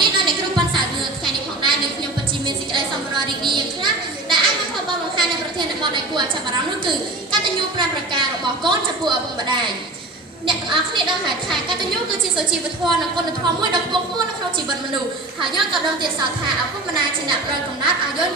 នេះដល់អ្នកគ្រូបានសាកលើថ្ងៃនេះផងដែរនឹងខ្ញុំពិតជាមានសេចក្តីសប្បុរសរីករាយយ៉ាងខ្លាំងដែលអាចធ្វើបានបង្ហាញនៅប្រធានបទដែលគួរឲ្យចាប់អារម្មណ៍នោះគឺកតញ្ញូ5ប្រការរបស់កូនចំពោះឪពុកម្ដាយអ្នកទាំងអស់គ្នាដឹងហើយថាកតញ្ញូគឺជាសុជីវធម៌និងគុណធម៌មួយដ៏ខ្ពង់ខ្ពស់នៅក្នុងជីវិតមនុស្សហើយយើងក៏ដឹងទៀតសោះថាឪពុកម្ដាយជាអ្នកផ្ដល់កំណត់ឲ្យយើង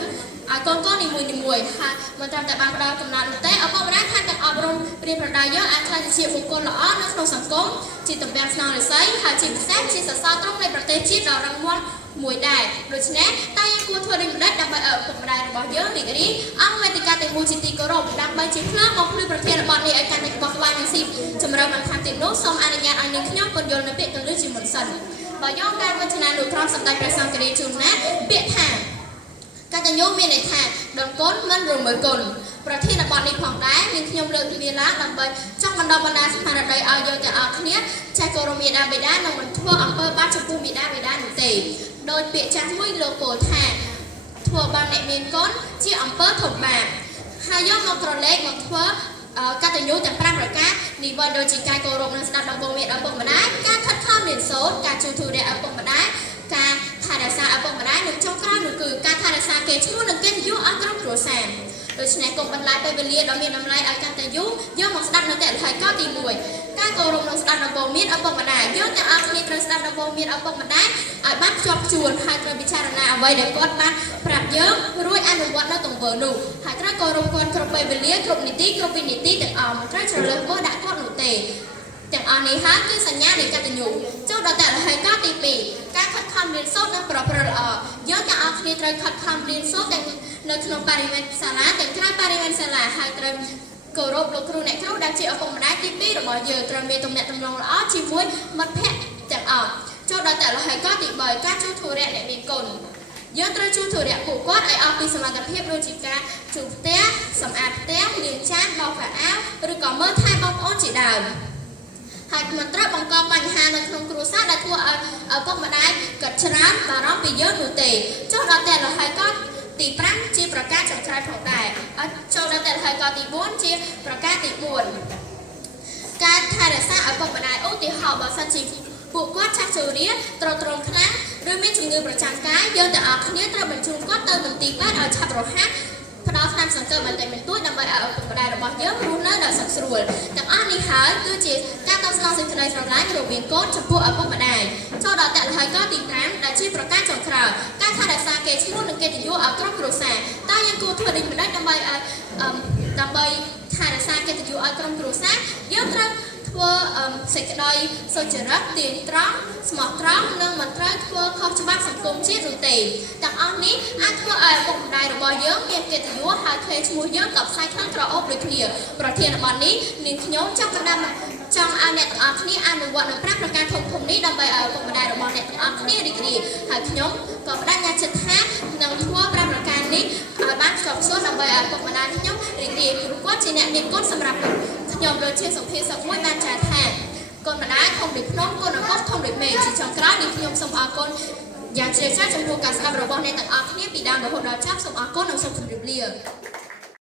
ឲ្យកូននីមួយហើយមិនត្រឹមតែបានផ្ដល់កំណត់នោះទេឪពុកម្ដាយថែមទាំងអប់រំព្រៀនប្រដៅយើងឲ្យក្លាយជាបុគ្គលល្អនៅក្នុងសង្គមជាតំពាំងស្នងរិស័យហើយជាពិសេសជាសសរទ្រូងនៃប្រទេសជាតិដ៏រឹងមាំមួយដែរដូច្នេះតើយើងគួរធ្វើដូចម្តេចដើម្បីឲ្យឪពុកម្ដាយរបស់យើងរីករាយអង្គវេទិកាទាំងមូលជាទីគោរពដើម្បីជាភ្លើងបំភ្លឺប្រធានបទនេះឲ្យកាន់តែខ្ពស់ខ្វាយនិងស៊ីចម្រើនបន្ថែមទៀតនោះសូមអនុញ្ញាតឲ្យនាងខ្ញុំពន្យល់នៅពាក្យគន្លឹះជាមុនសិនបើយោងតាមវចនានុក្រមសម្ដេចព្រះសង្ឃរាជជូនណាពាក្យថាកតញ្ញូមានន័យថាដឹងគុណមិនរមើលគុណប្រធានបទនេះផងដែរនាងខ្ញុំលើកវាឡើងដើម្បីចង់បណ្ដុះបណ្ដាលស្មារតីឲ្យយើងទាំងអស់គ្នាចេះគោរពមាតាបិតានិងមិនធ្វើអំពើបាបចំពោះមាតាបិតានោះទេដោយពាក្យចាស់មួយលោកពោលថាធ្វើបាបអ្នកមានកូនជាអំពើធំបាបហើយយកមកក្រឡេកមកធ្វើកតញ្ញូទាំង5ប្រការនេះវិញដូចជាការគោរពនិងស្ដាប់ដំបូន្មានឪពុកម្ដាយការខិតខំរៀនសូត្រការជួយទូរឪពុកម្ដាយការថែរក្សាឪពុកម្ដាយនិងចុងក្រោយនោះគឺការថែរក្សាកេរ្តិ៍ឈ្មោះនិងកិត្តិយសឲ្យក្រុមគ្រួសារដូច្នេះកុំបន្លាយពេលវេលាដ៏មានតម្លៃឲ្យកាន់តែយូរយកមកស្ដាប់នៅតែថៃកោទី1ការគោរពនិងស្ដាប់ដំបូន្មានឪពុកម្ដាយយើងទាំងអស់គ្នាត្រូវស្ដាប់ដំបូន្មានឪពុកម្ដាយឲ្យបានខ្ជាប់ខ្ជួនហើយត្រូវពិចារណាអ្វីដែលគាត់បានប្រាប់យើងរួចអនុវត្តនៅទង្វើនោះហើយត្រូវគោរពគាត់គ្រប់ពេលវេលាគ្រប់នីតិគ្រប់វិនាទីទាំងអស់មិនត្រូវជ្រលើសមើលដាក់គាត់នោះទេទាំងអស់នេះហើយគឺសញ្ញានៃកតញ្ញូចូលដល់តែហើយកោទី2ការខិតខំរៀនសូត្រនិងប្រព្រឹត្តល្អយើងទាំងអស់គ្នាត្រូវខិតខំរៀនសូត្រទាំងនៅក្នុងបរិវេណសាលាទាំងក្រៅបរិវេណសាលាហើយត្រូវគោរពលោកគ្រូអ្នកគ្រូដែលជាឪពុកម្ដាយទី2របស់យើងត្រូវមានទំនាក់ទំនងល្អជាមួយមិត្តភ័ក្តិទាំងអស់ចូលដល់តែហើយកោទី3ការជួយធុរៈអ្នកមានគុណយើងត្រូវជួយធុរៈពួកគាត់ឲ្យអស់ពីសមត្ថភាពដូចជាការជូតផ្ទះសម្អាតផ្ទះលាងចានបោកខោអាវឬក៏មើលថែបងប្អូនជាដើមហើយមិនត្រូវបង្កបញ្ហានៅក្នុងគ្រួសារដែលធ្វើឲ្យឪពុកម្ដាយគាត់ច្រើនបារម្ភពីយើងនោះទេចូលដល់តែហើយកោទី5ជាប្រការចុងក្រោយផងដែរចូលដល់តែហើយកោទី4ជាប្រការទី4ការថែរក្សាឪពុកម្ដាយឧទាហរណ៍បើសិនជាពួកគាត់ចាស់ជរាទ្រង់ខ្លាំងឬមានជំងឺប្រចាំកាយយើងទាំងអស់គ្នាត្រូវបញ្ជូនគាត់ទៅមន្ទីរពេទ្យឲ្យឆាប់រហ័សផ្ដល់ថ្នាំសង្កូវបន្តិចបន្តួចដើម្បីឲ្យឪពុកម្ដាយរបស់យើងរស់នៅដោយសុខស្រួលទាំងអស់នេះហើយគឺជាការតបស្នងសេចក្តីស្រឡាញ់រវាងកូនចំពោះឪពុកម្ដាយចូលដល់តែហើយកោទី5ដែលជាប្រការចុងក្រោយការថែរក្សាកេរ្តិ៍ឈ្មោះនិងកិត្តិយសឲ្យក្រុមគ្រួសារតើយើងគួរធ្វើដូចម្តេចដើម្បីថែរក្សាកិត្តិយសឲ្យក្រុមគ្រួសារយើងត្រូវធ្វើសេចក្តីសុចរិតទៀងត្រង់ស្មោះត្រង់និងមិនត្រូវធ្វើខុសច្បាប់សង្គមជាតិនោះទេទាំងអស់នេះអាចធ្វើឲ្យឪពុកម្ដាយរបស់យើងមានកិត្តិយសហើយក្លេឈ្មោះយើងក៏ផ្សាយខ្លាំងក្រអូបដូចគ្នាប្រធានបទនេះនាងខ្ញុំចង់ឲ្យអ្នកទាំងអស់គ្នាអនុវត្តនៅ5ប្រការធំៗនេះដើម្បីឲ្យឪពុកម្ដាយរបស់អ្នកទាំងអស់គ្នារីករាយហើយខ្ញុំក៏បដិញ្ញាចិត្តថានឹងធ្វើ5ប្រការនេះឲ្យបានខ្ជាប់ខ្ជួនដើម្បីឲ្យឪពុកម្ដាយខ្ញុំរីករាយព្រោះគាត់ជាអ្នកមានគុណសម្រាប់ខ្ញុំដូចជាសុភាសិតមួយបានចែងថាកូនម្ដាយធំដូចភ្នំកូនឪពុកធំដូចមេឃជាចុងក្រោយនេះខ្ញុំសូមអរគុណយ៉ាងជ្រាលជ្រៅចំពោះការស្ដាប់របស់អ្នកទាំងអស់គ្នាពីដើមរហូតដល់ចប់សូមអរគុណនិងសូមជម្រាបលា